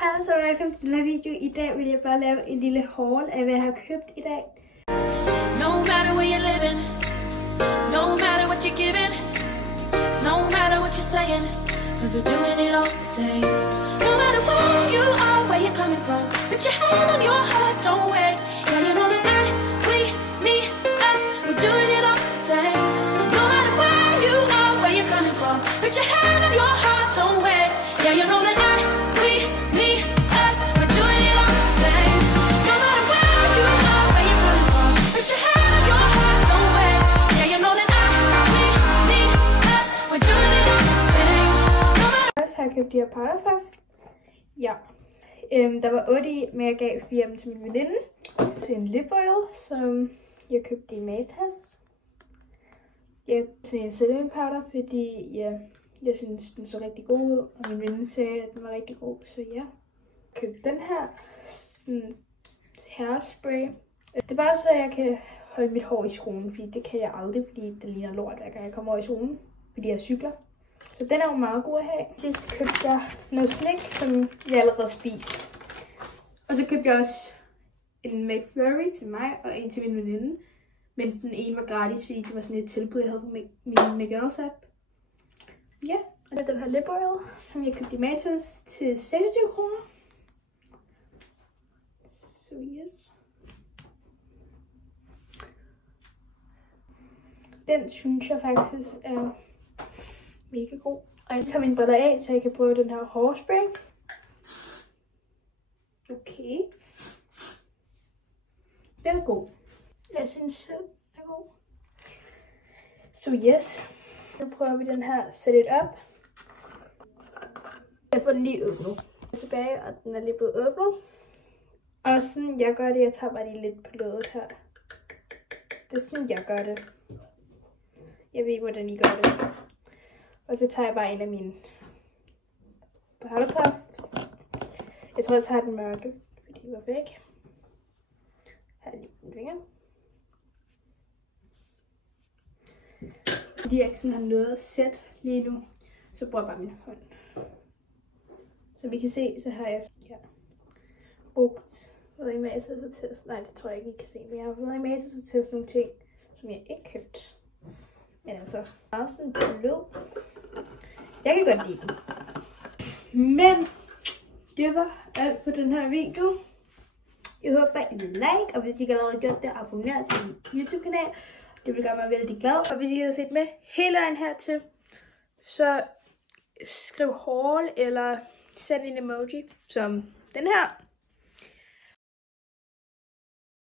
Hej, så velkommen til den her video. I dag vil jeg bare lave en lille haul af, hvad jeg har købt i dag. No matter where you're living, no matter what you're giving, it's no matter what you're saying, cause we're doing it all the same. No matter where you are, where you're coming from, put your hand on your heart, don't wait. Yeah, you know that I, we, me, us, we're doing it all the same. No matter where you are, where you're coming from, put your hand on your heart, don't wait. Yeah, you know that I, we, me, us, we're doing it all the same. No matter where you are, where you're coming from, put your hand on your heart, don't wait. Yeah, you know that I, we, me, us, we're doing it all the same. No matter. Først har jeg købt de her Powderpuff. Ja. Der var 8 i, men jeg gav 4 af dem til min veninde. Til en lip oil, som jeg købte i Matas. Jeg købte sådan en setting powder, fordi jeg synes, den så rigtig god ud. Og min veninde sagde, at den var rigtig god, så ja. Jeg købte den her sådan hairspray. Det er bare så, at jeg kan holde mit hår i skruen, fordi det kan jeg aldrig, fordi det ligner lort, hver gang jeg kommer over i skruen, fordi jeg cykler. Så den er jo meget god at have. Sidst købte jeg noget slik, som jeg allerede spiste. Og så købte jeg også en McFlurry til mig og en til min veninde. Men den ene var gratis, fordi det var sådan et tilbud, jeg havde på min McDonald's app. Ja, og det er den her lip oil, som jeg købte i Matas til 26 kroner. Så yes. Den synes jeg faktisk er mega god. Og jeg tager mine briller af, så jeg kan prøve den her hårspray. Okay. Den er god. Jeg synes selv, den er god. Så yes. Nu prøver vi den her Set It Up. Jeg får den lige åbnet. Tilbage, og den er lige blevet åbnet. Og sådan jeg gør det, jeg tager bare lige lidt på låget her. Det er sådan jeg gør det. Jeg ved ikke, hvordan I gør det. Og så tager jeg bare en af mine Powderpuffs. Jeg tror, jeg tager den mørke, fordi de var væk. Her er lige min finger. Fordi jeg ikke sådan har noget at sætte lige nu, så bruger jeg bare min hånd. Som I kan se, så har jeg brugt været i Matas og testet. Nej, det tror jeg ikke, I kan se, men jeg har været i Matas og testet nogle ting, som jeg ikke købte. Men altså, meget sådan blød. Jeg kan godt lide den. Men det var alt for den her video. Jeg håber, I vil like, og hvis I ikke allerede gjort det, abonner til min YouTube-kanal. Det vil gøre mig vældig glad. Og hvis I har set med hele vejen hertil, så skriv haul eller send en emoji som den her.